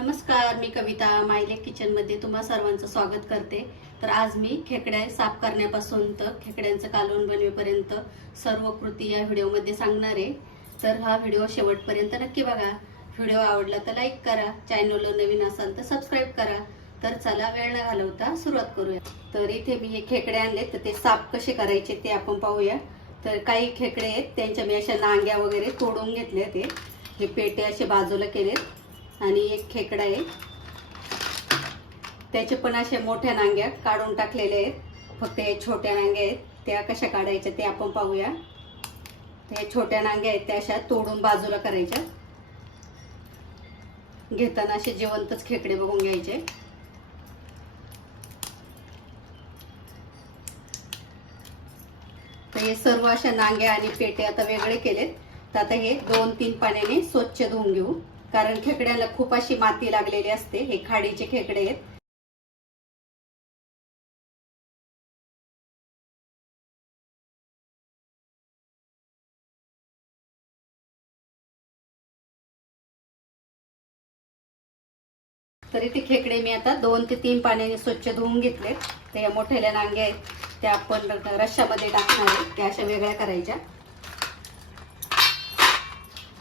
नमस्कार मी कविता मायले किचनमध्ये तुम्हा सर्वांचं स्वागत करते. तर आज मी खेकड्या साफ करण्यापासून तर खेकड्यांचं कालवण बनवेपर्यंत सर्व कृती या व्हिडिओमध्ये सांगणार आहे. तर हा व्हिडिओ शेवटपर्यंत नक्की बघा. व्हिडिओ आवडला तर लाईक करा. चॅनलला नवीन असाल तर सबस्क्राईब करा. तर चला वेळ न घालवता सुरुवात करूया. तर इथे मी हे खेकडे आणले तर ते साफ कसे करायचे ते आपण पाहूया. तर काही खेकडे आहेत त्यांच्या मी अशा नांग्या वगैरे तोडून घेतल्या ते हे पेटे असे बाजूला केलेत. आणि एक खेकडा आहे. त्याचे पण अशा मोठ्या नांग्या काढून टाकलेल्या आहेत. फक्त हे छोट्या नांग्या आहेत. त्या कशा काढायच्या ते आपण पाहूया. त्या छोट्या नांग्या आहेत त्या अशा तोडून बाजूला करायच्या. घेताना असे जिवंतच खेकडे बघून घ्यायचे. तर हे सर्व अशा नांग्या आणि पेटे आता वेगळे केलेत. तर आता हे दोन तीन पाण्याने स्वच्छ धुवून घेऊ. कारण खेकड्याला खूप अशी माती लागलेली असते. हे खाडीचे खेकडे आहेत. तरी ते खेकडे मी आता दोन ते तीन पाण्याने स्वच्छ धुवून घेतले. तर या मोठ्याल्या नांग्या आहेत. त्या आपण रश्श्यामध्ये टाकणार आहेत त्या अशा वेगळ्या करायच्या.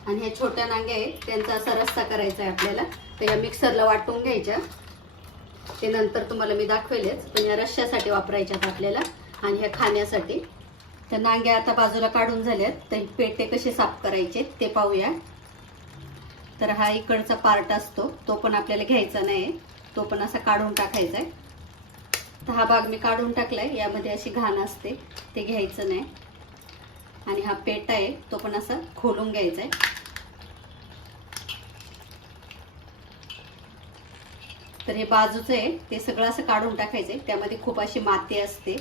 आणि ह्या छोट्या नांग्या आहेत त्यांचा असा रस्ता करायचा आहे आपल्याला. तर या मिक्सरला वाटून घ्यायच्या. ते नंतर तुम्हाला मी दाखवेलच पण या रश्श्यासाठी वापरायच्यात आपल्याला. आणि ह्या खाण्यासाठी. त्या नांग्या आता बाजूला काढून झाल्यात. तर पेटे कसे साफ करायचे ते पाहूया. तर हा इकडचा पार्ट असतो. तो पण आपल्याला घ्यायचा नाही तो पण असा काढून टाकायचा आहे. तर हा भाग मी काढून टाकलाय. यामध्ये अशी घाण असते. ते घ्यायचं नाही. आणि हा पेटा आहे तो पण असा खोलून घ्यायचा आहे. तर हे बाजूचं आहे ते सगळं असं काढून टाकायचंय. त्यामध्ये खूप अशी माती असते.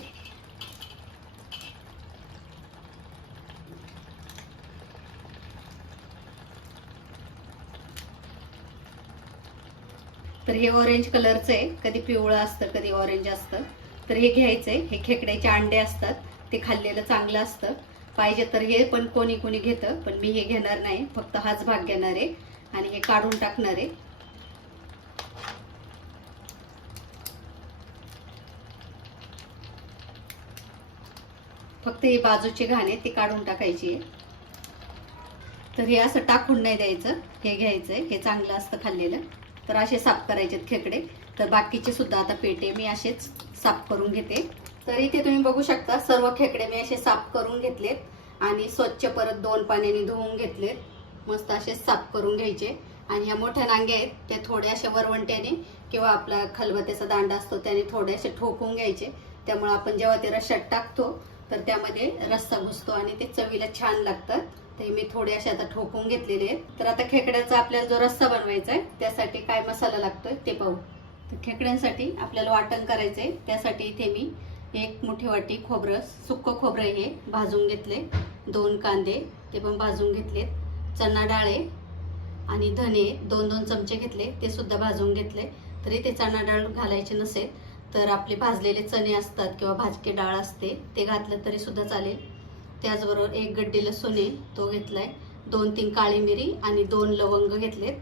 तर हे ऑरेंज कलरचं आहे. कधी पिवळं असतं कधी ऑरेंज असतं. तर हे घ्यायचंय. हे खेकड्याचे अंडे असतात. ते खाल्लेलं चांगलं असतं. पाहिजे तर हे पण कोणी कोणी घेतं पण मी हे घेणार नाही. फक्त हाच भाग घेणार आहे. आणि हे काढून टाकणार आहे. फक्त ही बाजूची घाणे ते ती काढून टाकायची तर हे असं टाकून नाही द्यायचं हे घ्यायचं हे चांगलं असतं खाल्लेलं. तर असे साफ करायचे खेकडे. तर बाकीचे सुद्धा आता पेटे मी असेच साफ करून घेते. तर इथे तुम्ही बघू शकता सर्व खेकडे मी असे साफ करून घेतलेत आणि स्वच्छ परत दोन पाण्याने धुवून घेतलेत. मस्त असे साफ करून घ्यायचे. आणि ह्या मोठ्या नांग्या आहेत त्या थोड्या अशा वरवंट्याने किंवा आपला खलबत्याचा दांडा असतो त्याने थोडे ठोकून घ्यायचे. त्यामुळे आपण जेव्हा ते रश्यात टाकतो तर त्यामध्ये रस्सा घुसतो आणि ते चवीला छान लागतात. ते मी थोडे असे आता ठोकून घेतलेले आहेत. तर आता खेकड्याचा आपल्याला जो रस्सा बनवायचा आहे त्यासाठी काय मसाला लागतोय ते पाहू. तर खेकड्यांसाठी आपल्याला वाटण करायचंय. त्यासाठी इथे मी एक मोठी वाटी खोबरं सुक्क खोबरं हे भाजून घेतले. दोन कांदे ते पण भाजून घेतलेत. चना डाळे आणि धने दोन दोन चमचे घेतले. ते सुद्धा भाजून घेतले. तरी ते चणा डाळ घालायचे नसेल. तर आपले भाजलेले चणे असतात किंवा भाजके डाळ असते ते घातलं तरी सुद्धा चालेल. त्याचबरोबर एक गड्डी लसूण आहे तो घेतलाय. दोन तीन काळी मिरी आणि दोन लवंग घेतलेत.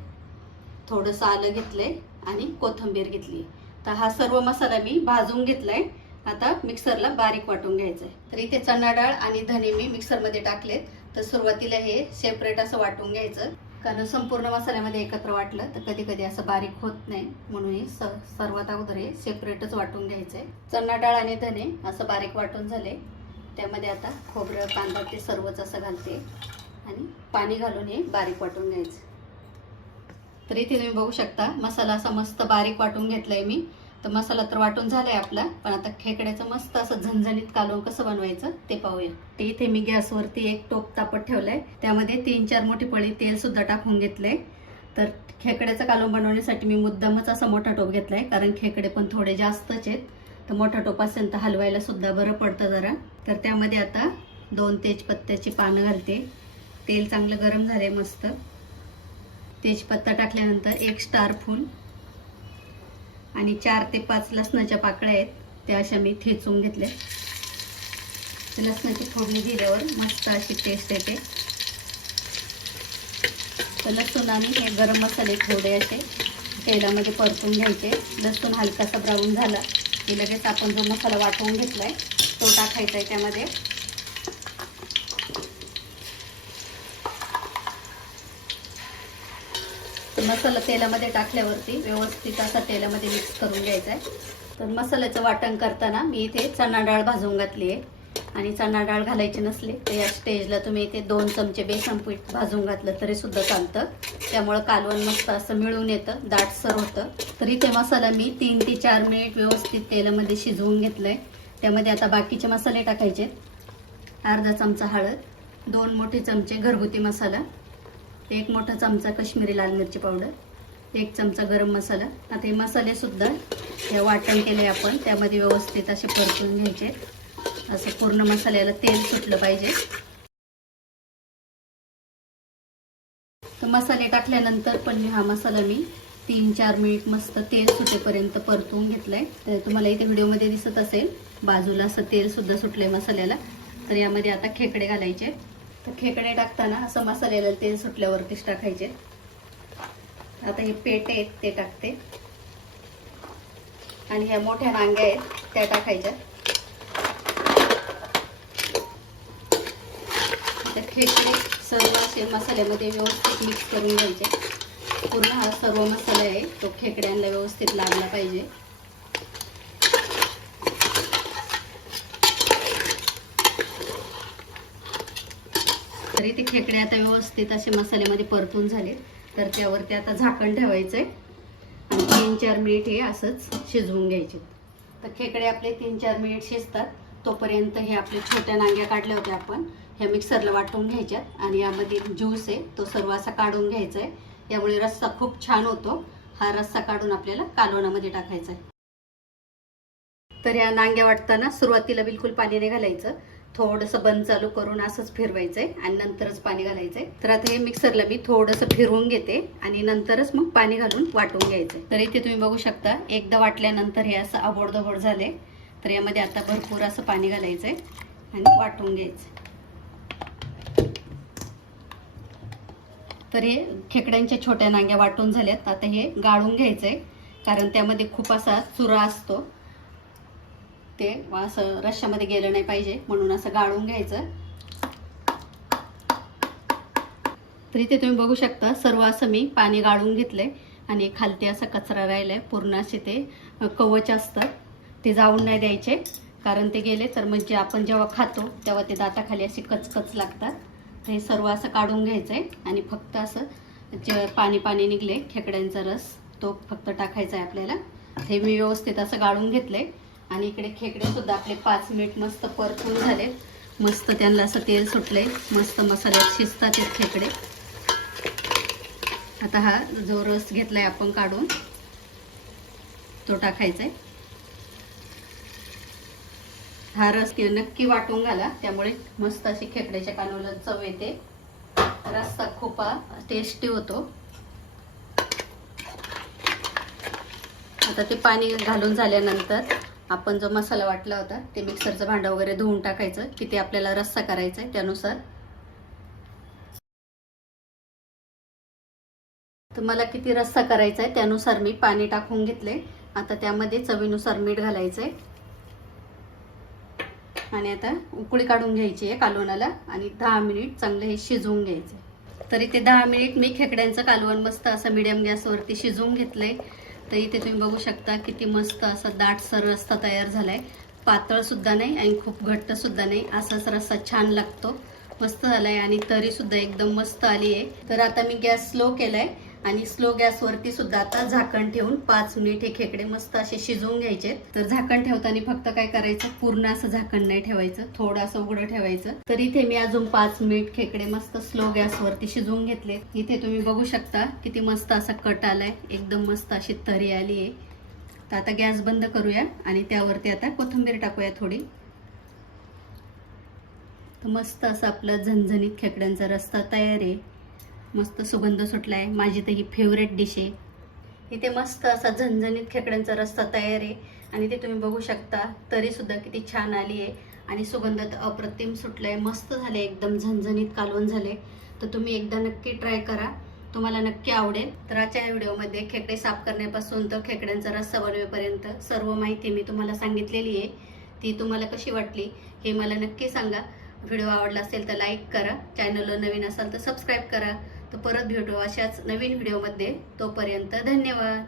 थोडंसं आलं घेतलंय आणि कोथिंबीर घेतली. तर हा सर्व मसाला मी भाजून घेतलाय. आता मिक्सरला बारीक वाटून घ्यायचं आहे तर इथे चणा डाळ आणि धने मी मिक्सरमध्ये टाकलेत. तर सुरुवातीला हे सेपरेट असं वाटून घ्यायचं. कारण संपूर्ण मसाल्यामध्ये एकत्र वाटलं तर कधी कधी असं बारीक होत नाही. म्हणून हे स सर्वात अगोदर हे सेपरेटच वाटून घ्यायचंय चणा डाळ आणि धने असं बारीक वाटून झाले. त्यामध्ये आता खोबरं कांदा ते सर्वच असं घालते. आणि पाणी घालून हे बारीक वाटून घ्यायचं. तर इथे तुम्ही बघू शकता मसाला असा मस्त बारीक वाटून घेतलाय मी. तर मसाला तर वाटून झाला आहे आपला पण आता खेकड्याचं मस्त असं झणझणीत कालवण कसं बनवायचं ते पाहूया. ते इथे मी गॅसवरती एक टोप तापत ठेवलाय. त्यामध्ये तीन चार मोठी पळी तेल सुद्धा टाकून घेतलंय. तर खेकड्याचं कालवण बनवण्यासाठी मी मुद्दामच असा मोठा टोप घेतलाय कारण खेकडे पण थोडे जास्तच आहेत. तर मोठा टोप असेल तर हलवायला सुद्धा बरं पडतं जरा. तर त्यामध्ये आता दोन तेजपत्त्याची पानं घालते. तेल चांगलं गरम झाले मस्त. तेजपत्ता टाकल्यानंतर एक स्टार फूल. आणि चार ते पाच लसणाच्या पाकळ्या आहेत त्या अशा मी ठेचून घेतल्या. लसणाची फोडणी दिल्यावर मस्त अशी टेस्ट येते. तर लसूण आणि हे गरम मसाले थोडे असे तेलामध्ये परतून घ्यायचे. लसूण हलकासा ब्राऊन झाला की लगेच आपण जो मसाला वाटवून घेतला आहे तो टाकायचा आहे त्यामध्ये. मसाला तेलामध्ये टाकल्यावरती व्यवस्थित असा तेलामध्ये मिक्स करून घ्यायचा आहे. तर मसाल्याचं वाटण करताना मी इथे चणा डाळ भाजून घातली आहे. आणि चणा डाळ घालायची नसली तर या स्टेजला तुम्ही इथे दोन चमचे बेसन पीठ भाजून घातलं तरी सुद्धा चालतं. त्यामुळं कालवण मस्त असं मिळून येतं दाटसर होतं. तर इथे मसाला मी तीन ते चार मिनिट व्यवस्थित तेलामध्ये शिजवून घेतलं आहे त्यामध्ये आता बाकीचे मसाले टाकायचे अर्धा चमचा हळद दोन मोठे चमचे घरगुती मसाला एक मोठा चमचा कश्मीरी लाल मिरची पावडर एक चमचा गरम मसाला. आता हे मसाले सुद्धा हे वाटण केले आपण. त्यामध्ये व्यवस्थित असे परतून घ्यायचे. असं पूर्ण मसाल्याला तेल सुटलं पाहिजे. तर मसाले टाकल्यानंतर पण हा मसाला मी तीन चार मिनिट मस्त तेल सुटेपर्यंत परतून घेतलंय. तर तुम्हाला इथे व्हिडिओमध्ये दिसत असेल बाजूला असं तेल सुद्धा सुटलंय मसाल्याला. तर यामध्ये आता खेकडे घालायचे. तर खेकडे टाकताना असं मसाल्याला तेल सुटल्यावरतीच टाकायचे. आता हे पेटे आहेत ते टाकते. आणि ह्या मोठ्या वांग्या आहेत त्या टाकायच्या. तर खेकडे सर्व असे मसाल्यामध्ये व्यवस्थित मिक्स करून घ्यायचे. पूर्ण हा सर्व मसाला आहे तो खेकड्यांना व्यवस्थित लागला पाहिजे. तरी इथे खेकडे आता व्यवस्थित असे मसाल्यामध्ये परतून झाले. तर त्यावरती आता झाकण ठेवायचंय. आणि तीन चार मिनिट हे असंच शिजवून घ्यायचे. तर खेकडे आपले तीन चार मिनिट शिजतात. तोपर्यंत हे आपले छोट्या नांग्या काढल्या होत्या आपण. ह्या मिक्सरला वाटून घ्यायच्यात. आणि यामध्ये ज्यूस आहे तो सर्व असा काढून घ्यायचा आहे यामुळे रस्सा खूप छान होतो. हा रस्सा काढून आपल्याला कालवणामध्ये टाकायचा आहे तर या नांग्या वाटताना सुरुवातीला बिलकुल पाणी नाही घालायचं. थोडंसं बंद चालू करून असंच फिरवायचं आहे आणि नंतरच पाणी घालायचंय. तर आता हे मिक्सरला मी थोडंसं फिरवून घेते आणि नंतरच मग पाणी घालून वाटून घ्यायचंय. तर इथे तुम्ही बघू शकता एकदा वाटल्यानंतर हे असं आबोडदबोड झाले तर यामध्ये आता भरपूर असं पाणी घालायचंय आणि वाटून घ्यायचं तर हे खेकड्यांच्या छोट्या नांग्या वाटून झाल्यात. आता हे गाळून घ्यायचंय कारण त्यामध्ये खूप असा चुरा असतो. ते. असं रश्श्यामध्ये गेलं नाही पाहिजे म्हणून असं गाळून घ्यायचं. तर इथे तुम्ही बघू शकता सर्व असं मी पाणी गाळून घेतलं आणि खालती असा कचरा राहिलाय पूर्ण असे ते कवच असतात ते जाऊन नाही द्यायचे. कारण ते गेले तर म्हणजे आपण जेव्हा खातो तेव्हा ते दाताखाली असे कचकच लागतात. हे सर्व असं काढून घ्यायचं आहे आणि फक्त असं जे पाणी पाणी निघले खेकड्यांचा रस तो फक्त टाकायचा आहे आपल्याला. हे मी व्यवस्थित असं गाळून घेतलंय. आणि इकडे खेकडे सुद्धा आपले पाच मिनिट मस्त परतून झाले. मस्त त्यांना असं तेल सुटलंय. मस्त मसाल्यात शिजतात खेकडे. आता हा जो रस घेतलाय आपण काढून तो टाकायचा आहे हा रस नक्की वाटून घाला. त्यामुळे मस्त अशी खेकड्याच्या कानूला चव येते. रस्ता खूप टेस्टी होतो. आता ते पाणी घालून झाल्यानंतर आपण जो मसाला वाटला होता ते मिक्सरचं भांडं वगैरे धुवून टाकायचं किती आपल्याला रस्सा करायचा आहे त्यानुसार. तर मला किती रस्सा करायचा आहे त्यानुसार मी पाणी टाकून घेतले. आता त्यामध्ये चवीनुसार मीठ घालायचं आहे. आणि आता उकळी काढून घ्यायची आहे कालवणाला आणि दहा मिनिट चांगलं हे शिजवून घ्यायचं. तरी ते दहा मिनिट मी खेकड्यांचं कालवण मस्त असं मिडियम गॅसवरती शिजवून घेतलंय. तर इथे तुम्ही बघू शकता किती मस्त असा दाटसर रस्ता तयार झालाय. पातळ सुद्धा नाही आणि खूप घट्ट सुद्धा नाही. असाच रस्सा छान लागतो. मस्त झालाय आणि तरी सुद्धा एकदम मस्त आली आहे तर आता मी गॅस स्लो केलाय. आणि स्लो गॅसवरती सुद्धा आता झाकण ठेवून पाच मिनिट हे खेकडे मस्त असे शिजवून घ्यायचे. तर झाकण ठेवताना फक्त काय करायचं? पूर्ण असं झाकण नाही ठेवायचं. थोडंसं उघडं ठेवायचं. तर इथे मी अजून पाच मिनिट खेकडे मस्त स्लो गॅसवरती शिजवून घेतले. इथे तुम्ही बघू शकता किती मस्त असा कट आलाय. एकदम मस्त अशी तरी आली आहे. तर आता गॅस बंद करूया आणि त्यावरती आता कोथिंबीर टाकूया थोडी. तर मस्त असं आपलं झणझणीत खेकड्यांचा रस्ता तयार आहे. मस्त सुगंध सुटला आहे माझी तर ही फेवरेट डिश आहे. इथे मस्त असा झणझणीत खेकड्यांचा रस्ता तयार आहे. आणि ते तुम्ही बघू शकता तरीसुद्धा किती छान आली आहे. आणि सुगंध तर अप्रतिम आहे मस्त झाले एकदम झणझणीत कालवण झाले तर तुम्ही एकदा नक्की ट्राय करा. तुम्हाला नक्की आवडेल. तर आजच्या व्हिडिओमध्ये खेकडे साफ करण्यापासून तर खेकड्यांचा रस्सा बनवेपर्यंत सर्व माहिती मी तुम्हाला सांगितलेली आहे. ती तुम्हाला कशी वाटली हे मला नक्की सांगा. व्हिडिओ आवडला असेल तर लाईक करा. चॅनलला नवीन असाल तर सबस्क्राईब करा. तर परत भेटू अशाच नवीन व्हिडिओमध्ये. तोपर्यंत धन्यवाद.